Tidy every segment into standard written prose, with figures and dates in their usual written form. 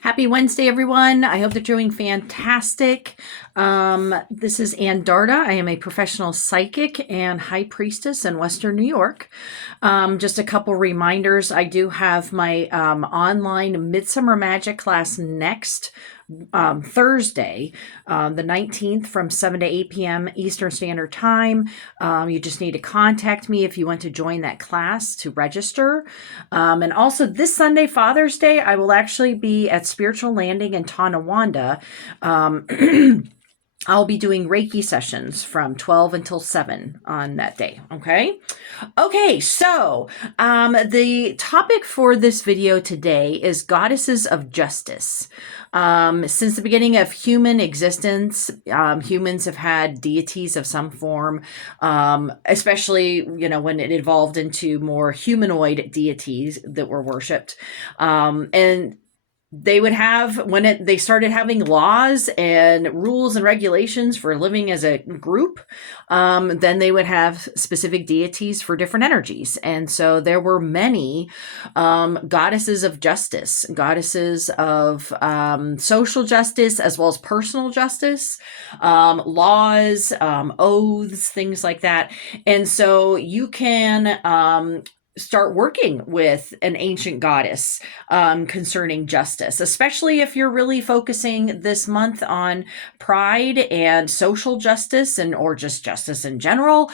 Happy Wednesday, everyone. I hope they're doing fantastic. This is Ann Darda. I am a professional psychic and high priestess in Western New York. Just a couple reminders. I do have my online Midsummer Magic class next Thursday, the 19th from 7 to 8 p.m. Eastern Standard Time. You just need to contact me if you want to join that class to register. And also this Sunday, Father's Day, I will actually be at Spiritual Landing in Tonawanda. I'll be doing Reiki sessions from 12 until 7 on that day. Okay, so the topic for this video today is goddesses of justice. Since the beginning of human existence, humans have had deities of some form, especially, when it evolved into more humanoid deities that were worshipped. And they would have, when they started having laws and rules and regulations for living as a group, then they would have specific deities for different energies. And so there were many goddesses of justice, goddesses of social justice, as well as personal justice, laws, oaths, things like that. And so you can start working with an ancient goddess concerning justice, especially if you're really focusing this month on pride and social justice or just justice in general,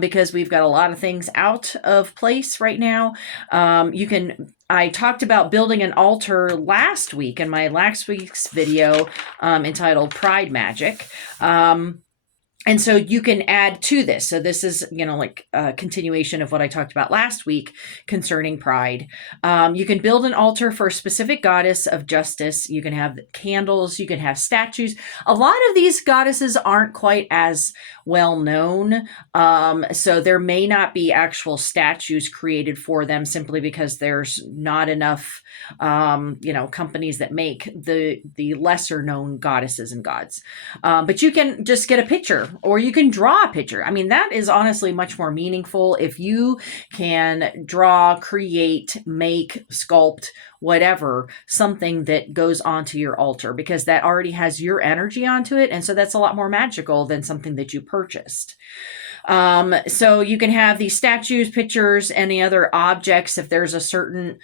because we've got a lot of things out of place right now. I talked about building an altar last week in my last week's video entitled Pride Magic. And so you can add to this. So this is, like a continuation of what I talked about last week concerning pride. You can build an altar for a specific goddess of justice. You can have candles. You can have statues. A lot of these goddesses aren't quite as well known. So there may not be actual statues created for them simply because there's not enough, companies that make the lesser known goddesses and gods. But you can just get a picture, or you can draw a picture. I mean, that is honestly much more meaningful if you can draw, create, make, sculpt, whatever, something that goes onto your altar, because that already has your energy onto it. And so that's a lot more magical than something that you purchased. So you can have these statues, pictures, any other objects. If there's a certain,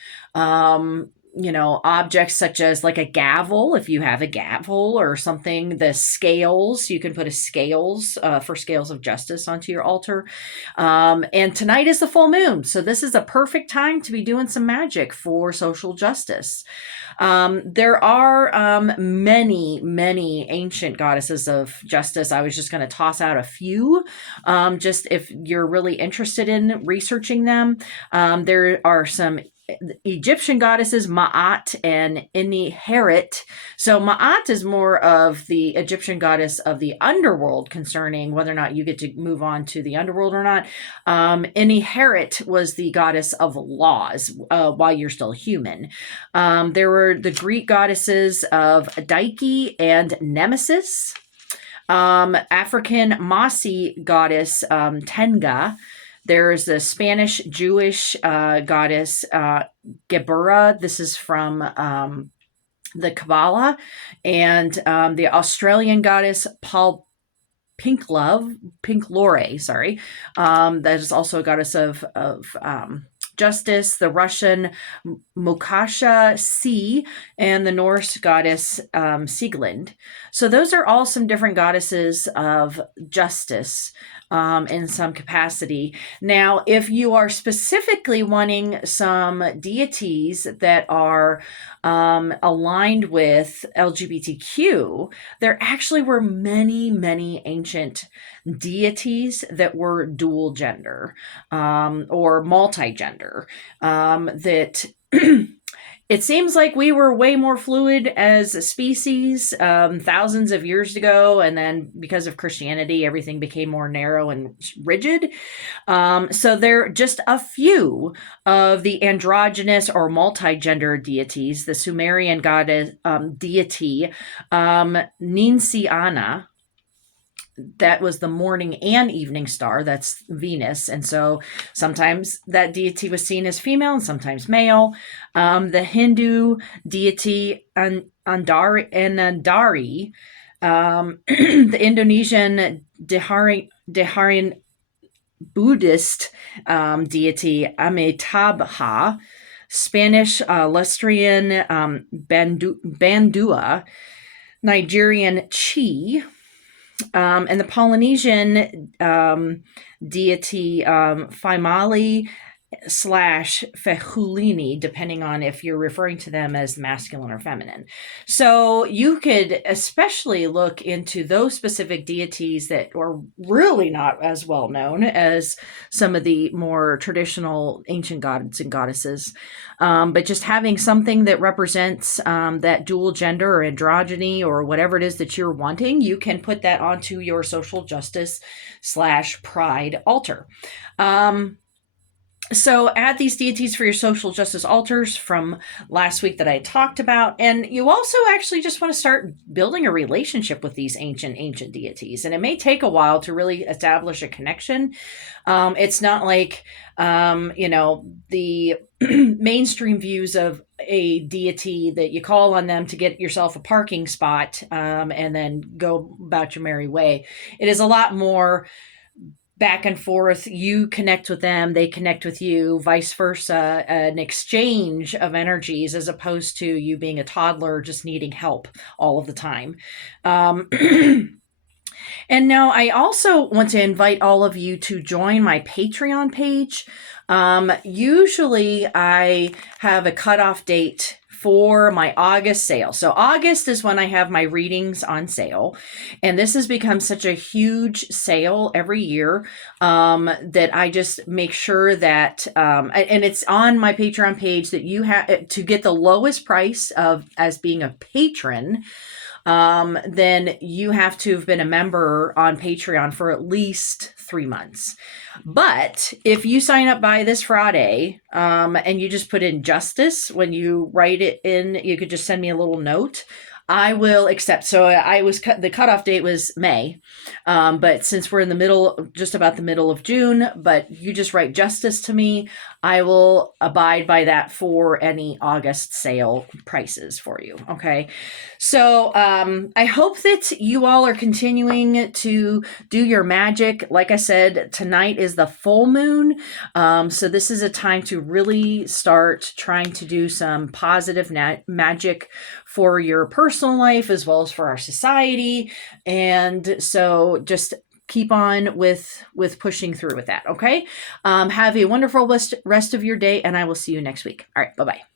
objects such as like a gavel, if you have a gavel or something, the scales, you can put a scales for scales of justice onto your altar. And tonight is the full moon. So this is a perfect time to be doing some magic for social justice. There are many, many ancient goddesses of justice. I was just going to toss out a few, just if you're really interested in researching them. There are some Egyptian goddesses, Ma'at and Iniheret. So Ma'at is more of the Egyptian goddess of the underworld, concerning whether or not you get to move on to the underworld or not. Iniheret was the goddess of laws while you're still human. There were the Greek goddesses of Dike and Nemesis. African Masi goddess Tenga. There's the Spanish Jewish goddess Geburah. This is from the Kabbalah. And the Australian goddess Paul Pinklore, sorry. That is also a goddess of justice. The Russian Mokasha C, and the Norse goddess Sieglind. So those are all some different goddesses of justice in some capacity. Now, if you are specifically wanting some deities that are aligned with LGBTQ, there actually were many, many ancient deities that were dual gender or multi-gender that it seems like we were way more fluid as a species thousands of years ago, and then because of Christianity, everything became more narrow and rigid. So there are just a few of the androgynous or multi-gender deities. The Sumerian goddess deity Ninsiana that was the morning and evening star. That's Venus. And so sometimes that deity was seen as female and sometimes male. The Hindu deity Anandari, the Indonesian Deharian Buddhist deity Amitabha, Spanish Lustrian Bandua, Nigerian Chi, and the Polynesian deity Faimali / Fehulini, depending on if you're referring to them as masculine or feminine. So you could especially look into those specific deities that are really not as well known as some of the more traditional ancient gods and goddesses. But just having something that represents that dual gender or androgyny or whatever it is that you're wanting, you can put that onto your social justice / pride altar. So add these deities for your social justice altars from last week that I talked about. And you also actually just want to start building a relationship with these ancient deities. And it may take a while to really establish a connection. It's not like, the mainstream views of a deity that you call on them to get yourself a parking spot and then go about your merry way. It is a lot more back and forth. You connect with them, they connect with you, vice versa, an exchange of energies as opposed to you being a toddler just needing help all of the time. And now I also want to invite all of you to join my Patreon page. Usually I have a cutoff date for my August sale. So August is when I have my readings on sale. And this has become such a huge sale every year that I just make sure that, and it's on my Patreon page, that you have to get the lowest price as being a patron. Then you have to have been a member on Patreon for at least 3 months. But if you sign up by this Friday, and you just put in justice when you write it in, you could just send me a little note. I will accept. So the cutoff date was May. But since we're in the middle, just about the middle of June, but you just write justice to me, I will abide by that for any August sale prices for you. Okay. So, I hope that you all are continuing to do your magic. Like I said, tonight is the full moon. So this is a time to really start trying to do some positive magic for your personal life as well as for our society. And so just keep on with pushing through with that. Okay. Have a wonderful rest of your day, and I will see you next week. All right. Bye-bye.